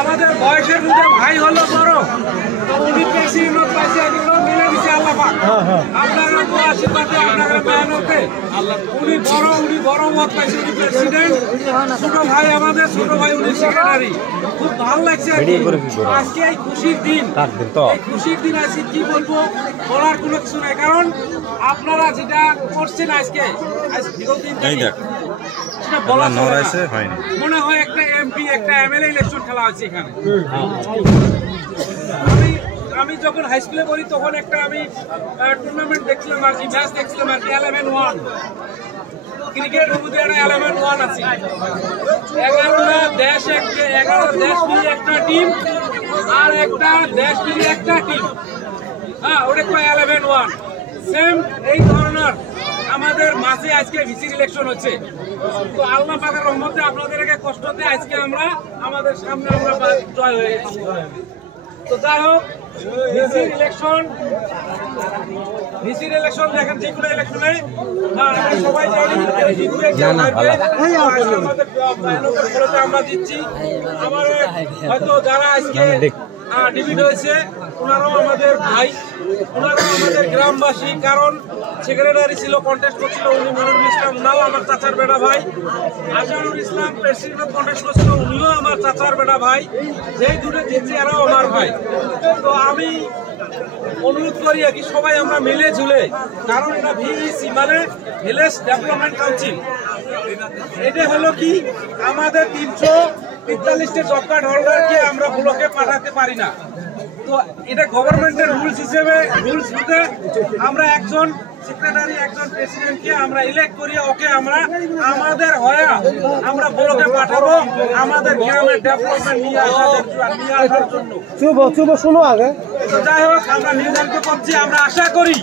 আমাদের বয়সের মধ্যে ভাই হলো বড়, তো উনি প্রেসিডেন্ট পাইছে, এগুলো মিলে দিচ্ছে আল্লাহ পাক। আপনারা তো আশীর্বাদে, আপনারা মেহনতে উনি বড় মত পাইছে, উনি প্রেসিডেন্ট, ছোট ভাই আমাদের, ছোট ভাই উনি সেক্রেটারি। খুব ভালো লাগছে আজকে এই খুশির দিন। এই খুশির দিন আজকে কি বলবো, বলার কোনো কিছু নাই, কারণ আপনারা যেটা করছেন আজকে দীর্ঘদিন মনে হয় একটা এমপি একটা এমএলএ ইলেকশন খেলা হচ্ছে এখানে। আমি যখন হাই স্কুলে পড়ি তখন একটা আমি টুর্নামেন্ট দেখছিলাম আর কি, ম্যাচ দেখছিলাম আর কি, 11-1 ক্রিকেটের মধ্যে একটা 11-1 আছে, 11টা দেশ মিলিয়ে একটা টিম আর একটা দেশ মিলিয়ে একটা টিম, হ্যাঁ ওটা 11-1 সেম। এই ধরনের আমাদের মাঝে আজকে ভিসির ইলেকশন হচ্ছে, তো আল্লাহ পাকের রহমতে আপনাদেরকে কষ্টতে আজকে আমরা আমাদের সামনে আমরা জয় হয়ে গেছি। তো যাই হোক, ভিসির ইলেকশন দেখেন, যে কোনো ইলেকশনে সবাই আমরা দিচ্ছি। আমার হয়তো যারা আজকে ডিবিট হয়েছে ওনারাও আমাদের ভাই, ওনারাও আমাদের গ্রামবাসী, কারণ সেক্রেটারি ছিল, কন্টেস্ট করছিল উনি মনিরুল ইসলাম, উনাও আমার চাচার বেটা ভাই। আজহারুল ইসলাম প্রেসিডেন্ট কন্টেস্ট করছিল, উনিও আমার চাচার বেটা ভাই। যেই দুটো জিতছি এরাও আমার ভাই। তো আমি অনুরোধ করি আর কি, সবাই আমরা মিলে ঝুলে, কারণ এটা ভিইসি মানে ভিলেজ ডেভেলপমেন্ট কাউন্সিল, এটা হলো কি আমাদের 343টা জব কার্ড হোল্ডারকে আমরা ব্লকে পাঠাতে পারি না। তো এটা গভর্নমেন্টের রুলস হিসেবে, রুলস মতে আমরা একজন সেক্রেটারি একজন প্রেসিডেন্টকে আমরা ইলেক্ট করি, ওকে আমরা আমাদের হয়ে আমরা ব্লকে পাঠাবো আমাদের গ্রামের ডেভেলপমেন্ট নিয়ে আসার জন্য। শুনো আগে। তো যাই হোক, আমরা নির্ধারিত করছি, আমরা আশা করি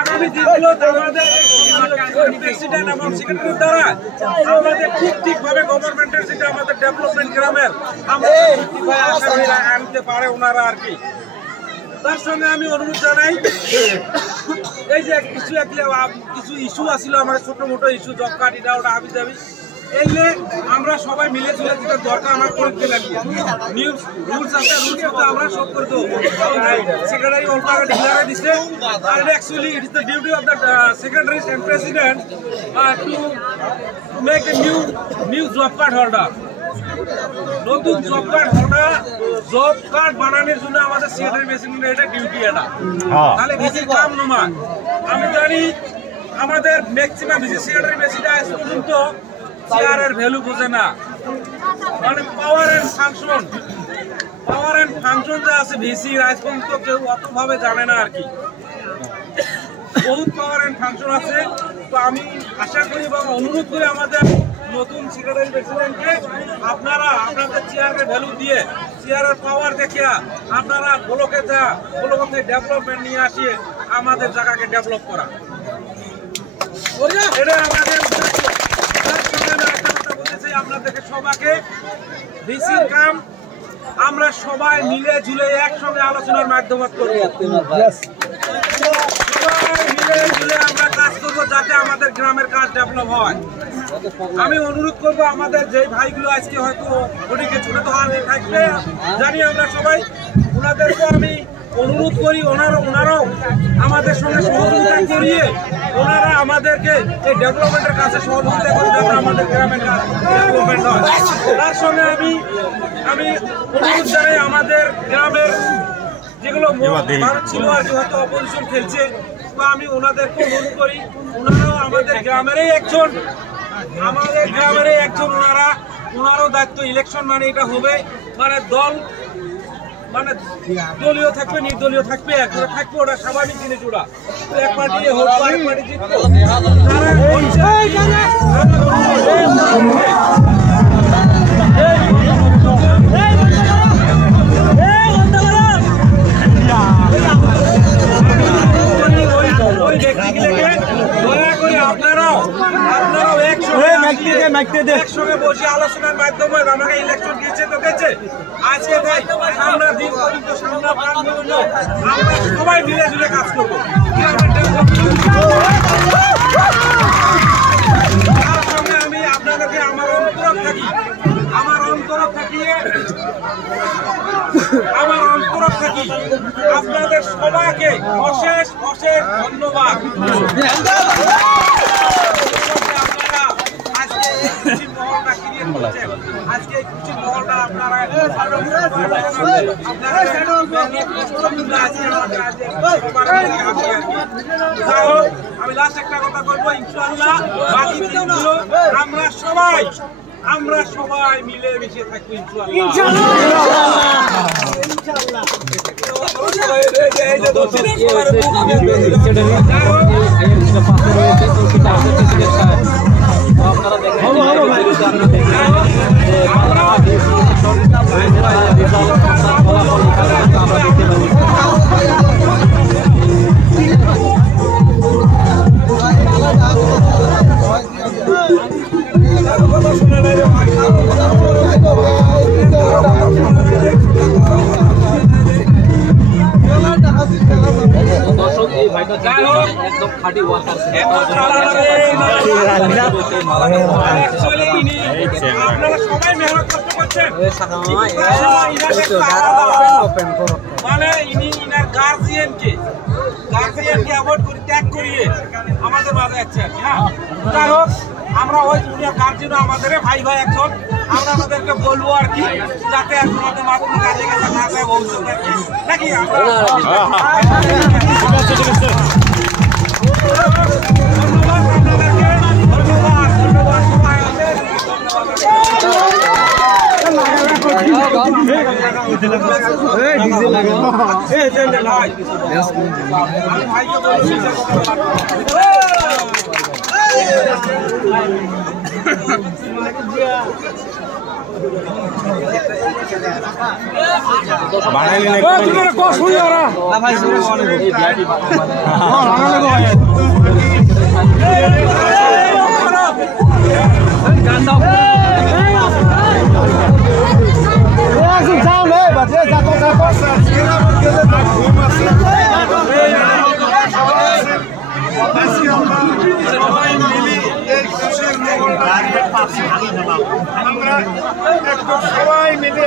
আগামী দিনগুলো আমাদের প্রেসিডেন্ট এবং সেক্রেটারি দ্বারা আমাদের ঠিক ভাবে গভর্নমেন্টের যেটা আমাদের ডেভেলপমেন্ট গ্রামের আমরা আনতে পারে ওনারা আর কি। তার সঙ্গে আমি অনুরোধ জানাই, এই যে কিছু ইস্যু আসছিল আমাদের ছোট মোটো ইস্যু, জব কার্ড এটা ওটা হাবি যাবি, এলে আমরা সবাই মিলে চলে যেটা দরকার আমার করতে লাগবে। নিউজ রুলস আছে, রুলস মতো আমরা সব করে দেবো। সেক্রেটারি অল্প আগে ডিক্লারে দিচ্ছে, আর actually it is the duty of the secretary and president to make a new job card holder. নতুন জব কার্ড বানানোর জন্য আমাদের সেক্রেটারি প্রেসিডেন্ট এটা ডিউটি, এটা তাহলে বেশি কাম নয়। আমি জানি আমাদের ম্যাক্সিমাম ভিসি সেক্রেটারি প্রেসিডেন্ট আজ পর্যন্ত চেয়ারের ভ্যালু বোঝে না, মানে পাওয়ার এন্ড ফাংশন যে আছে ভিসির আজ পর্যন্ত কেউ অতভাবে জানে না আর কি। বহুত পাওয়ার এন্ড ফাংশন আছে। তো আমি আশা করি এবং অনুরোধ করি আমাদের নতুন সেক্রেটারি প্রেসিডেন্টকে, আপনারা আপনাদের চেয়ারের ভ্যালু দিয়ে, চেয়ারের পাওয়ার দেখিয়া আপনারা ব্লকে ডেভেলপমেন্ট নিয়ে আসিয়ে আমাদের জায়গাকে ডেভেলপ করা, এটা আমাদের। আপনাদেরকে সবাইকে ভিসির কাম আমরা সবাই মিলে ঝুলে একসঙ্গে আলোচনার মাধ্যমে করব, সবাই মিলে ঝুলে আমরা কাজ করবো যাতে আমাদের গ্রামের কাজ ডেভেলপ হয়। আমি অনুরোধ করবো আমাদের যে ভাইগুলো আজকে হয়তো ওদিকে ছোট থাকবে জানি আমরা সবাই, ওনাদেরকে আমি অনুরোধ করি ওনারাও আমাদের সঙ্গে সহযোগিতা করিয়ে ওনারা আমাদেরকে এই ডেভেলপমেন্টের কাছে সহযোগিতা করে যাতে আমাদের গ্রামের কাজ ডেভেলপমেন্ট হয়। তার সঙ্গে আমি অনুরোধ জানাই আমাদের গ্রামের যেগুলো মানুষ ছিল আর কি হয়তো অপোজিশন খেলছে, তো আমি ওনাদেরকে অনুরোধ করি ওনারাও আমাদের গ্রামেরই একজন ওনারও দায়িত্ব। ইলেকশন মানে এটা হবে মানে দলীয় থাকবে, নির্দলীয় থাকবে, একজোড়া থাকবে, ওটা স্বাভাবিক জিনিস। ওরা এক পার্টি হোক এক পার্টি জিতবে, ওই ব্যক্তিগুলোকে দয়া করে আপনারাও একসঙ্গে বসে আলোচনার মাধ্যমে আমাকে ইলেকশন দিয়েছে তো গেছে আজকে আমরা দিন পর্যন্ত আমরা সবাই মিলে জুলে কাজ করবো। তার সঙ্গে আমি আপনাদেরকে সবাইকে অশেষ অশেষ ধন্যবাদ। আজকে এই খুশির মহলটা আপনারা আমি লাস্ট একটা কথা বলবো, ইনশাআল্লাহ বাকি দিনগুলো আমরা সবাই মিলে মিশে থাকবো একদম খাঁটি ওয়ার্কার। আপনারা সবাই মেহনত করতে পারছেন, মানে ইনার গার্জিয়ানকে অ্যাভয়েড করে ত্যাগ করিয়ে আমাদের মাঝে যাচ্ছেন। হ্যাঁ, যাই হোক, আমরা ওই দুনিয়ার গার্জিয়ান আমাদের ভাই একজন, আমরা আমাদেরকে বলবো আর কি, যাতে তোমাদের মাধ্যমে কাজে গেছে না যায় ভবিষ্যৎ আর কি, নাকি আমরা সবাই মিলে